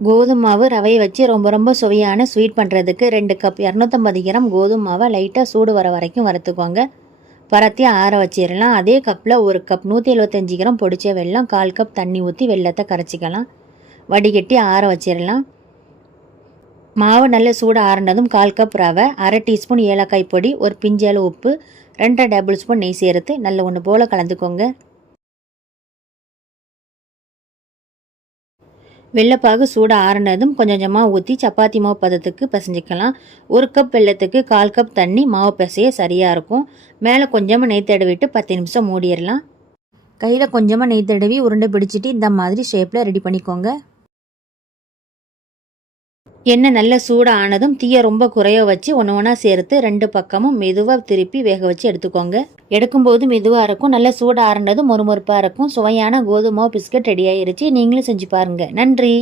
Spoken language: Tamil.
கோதுமை மாவு ரவையை வச்சு ரொம்ப ரொம்ப சுவையான ஸ்வீட் பண்ணுறதுக்கு 2 கப் 250 கிராம் கோதுமை மாவை லைட்டாக சூடு வர வரைக்கும் வறுத்துக்கோங்க. பரத்தி ஆற வச்சிடலாம். அதே கப்பில் 1 கப் 175 கிராம் பொடிச்ச வெல்லம், 1/4 கப் தண்ணி ஊற்றி வெல்லத்தை கரைச்சிக்கலாம். வடிகட்டி ஆற வச்சிடலாம். மாவு நல்ல சூடு ஆறினதும் 1/4 கப் ரவை, 1/2 டீஸ்பூன் ஏலக்காய் பொடி, ஒரு பிஞ்சளவு உப்பு, 2 டேபிள் ஸ்பூன் நெய் சேர்த்து நல்ல ஒன்று போல் கலந்துக்கோங்க. வெள்ளைப்பாகு சூடு ஆறினதும் கொஞ்சம் கொஞ்சமாக ஊற்றி சப்பாத்தி மாவு பதத்துக்கு பிசைஞ்சிக்கலாம். 1 கப் வெல்லத்துக்கு 1/4 கப் தண்ணி மாவு பிசைய சரியாக இருக்கும். மேலே கொஞ்சமாக நெய் தடவிட்டு 10 நிமிஷம் மூடிடலாம். கையில் கொஞ்சமாக நெய் தடவி உருண்டை பிடிச்சிட்டு இந்த மாதிரி ஷேப்பில் ரெடி பண்ணிக்கோங்க. எண்ணெய் நல்ல சூடு ஆனதும் தீயை ரொம்ப குறைய வச்சு ஒன்று சேர்த்து 2 பக்கமும் மெதுவாக திருப்பி வேக வச்சு எடுத்துக்கோங்க. எடுக்கும்போது மெதுவாக இருக்கும். நல்ல சூடு ஆறினதும் மொறுமொறுப்பாக இருக்கும். சுவையான கோதுமை பிஸ்கட் ரெடி ஆயிருச்சு. நீங்களும் செஞ்சு பாருங்கள். நன்றி.